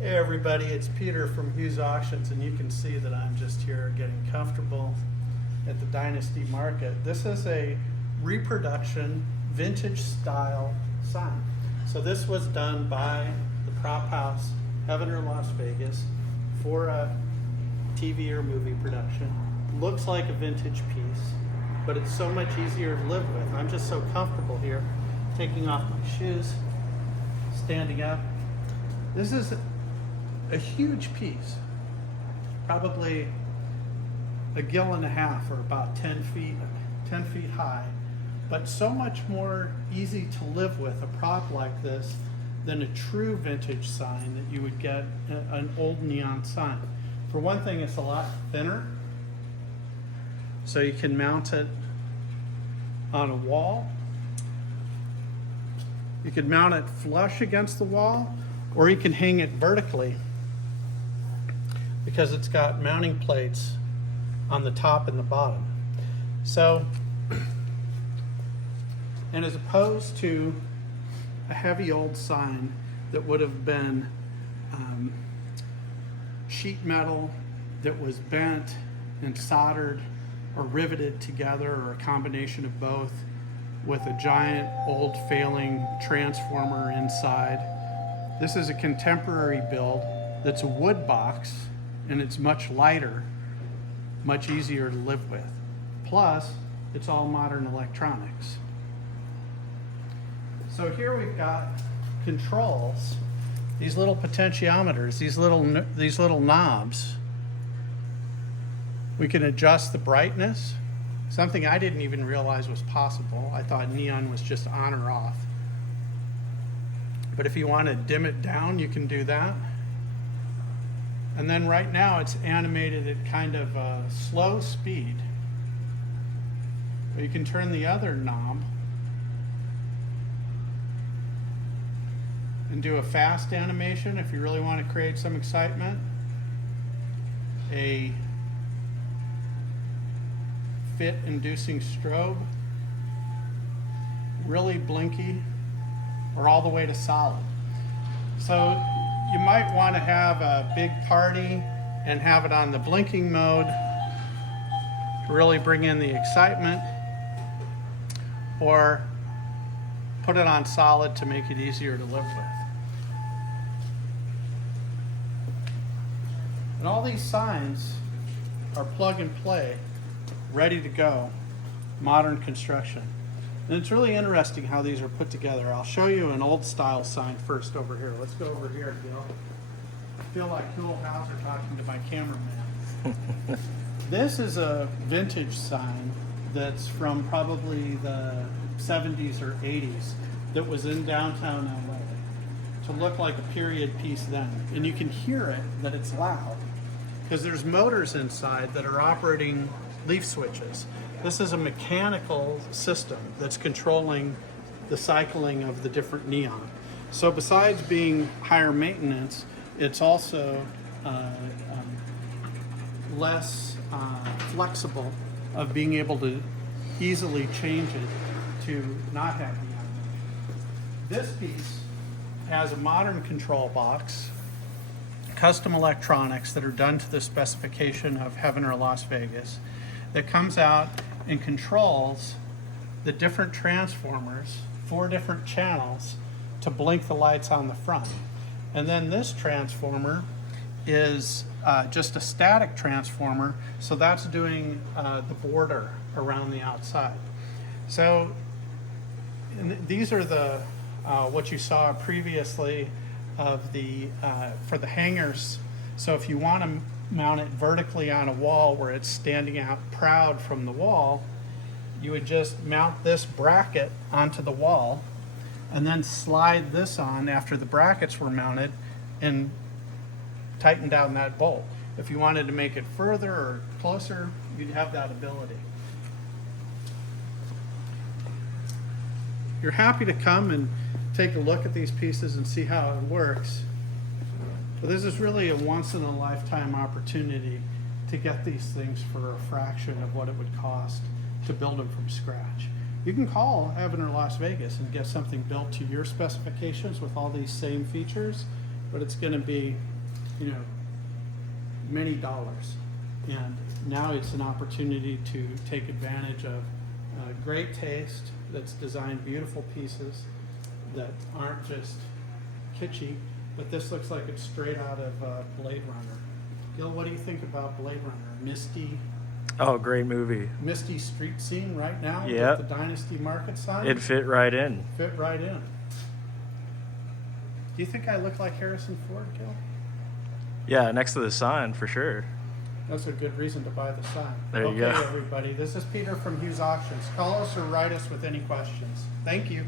Hey everybody, it's Peter from Hughes Auctions, and you can see that I'm just here getting comfortable at the Dynasty Market. This is a reproduction vintage style sign. So this was done by the prop house Heaven or Las Vegas for a TV or movie production. Looks like a vintage piece, but it's so much easier to live with. I'm just so comfortable here, taking off my shoes, standing up. This is a huge piece, probably a gill and a half, or about 10 feet high, but so much more easy to live with a prop like this than a true vintage sign that you would get an old neon sign. For one thing, it's a lot thinner, so you can mount it on a wall. You could mount it flush against the wall, or you can hang it vertically because it's got mounting plates on the top and the bottom. So, and as opposed to a heavy old sign that would have been sheet metal that was bent and soldered or riveted together, or a combination of both, with a giant old failing transformer inside. This is a contemporary build that's a wood box, and it's much lighter, much easier to live with. Plus, it's all modern electronics. So here we've got controls, these little potentiometers, these little knobs. We can adjust the brightness, something I didn't even realize was possible. I thought neon was just on or off. But if you want to dim it down, you can do that. And then right now it's animated at kind of a slow speed. But you can turn the other knob and do a fast animation if you really want to create some excitement. A fit-inducing strobe, really blinky, or all the way to solid. So you might want to have a big party and have it on the blinking mode to really bring in the excitement, or put it on solid to make it easier to live with. And all these signs are plug and play, ready to go, modern construction. And it's really interesting how these are put together. I'll show you an old style sign first over here. Let's go over here, Gil. I feel like Cool Hauser talking to my cameraman. This is a vintage sign that's from probably the 70s or 80s that was in downtown LA to look like a period piece then. And you can hear it, that it's loud, because there's motors inside that are operating leaf switches. This is a mechanical system that's controlling the cycling of the different neon. So besides being higher maintenance, it's also less flexible of being able to easily change it to not have neon. This piece has a modern control box, custom electronics that are done to the specification of Heaven or Las Vegas, that comes out and controls the different transformers, 4 different channels, to blink the lights on the front. And then this transformer is just a static transformer, so that's doing the border around the outside. So these are the what you saw previously of the for the hangers. So if you want to mount it vertically on a wall where it's standing out proud from the wall, you would just mount this bracket onto the wall and then slide this on after the brackets were mounted and tighten down that bolt. If you wanted to make it further or closer, you'd have that ability. You're happy to come and take a look at these pieces and see how it works. But this is really a once-in-a-lifetime opportunity to get these things for a fraction of what it would cost to build them from scratch. You can call Heaven or Las Vegas and get something built to your specifications with all these same features but it's going to be, you know, many dollars. And now it's an opportunity to take advantage of great taste that's designed beautiful pieces that aren't just kitschy, but this looks like it's straight out of Blade Runner. Gil, what do you think about Blade Runner? Oh, great movie. Misty street scene right now Yep. with the Dynasty Market sign? It fit right in. Fit right in. Do you think I look like Harrison Ford, Gil? Yeah, next to the sign for sure. That's a good reason to buy the sign. There you go. Okay, everybody. This is Peter from Hughes Auctions. Call us or write us with any questions. Thank you.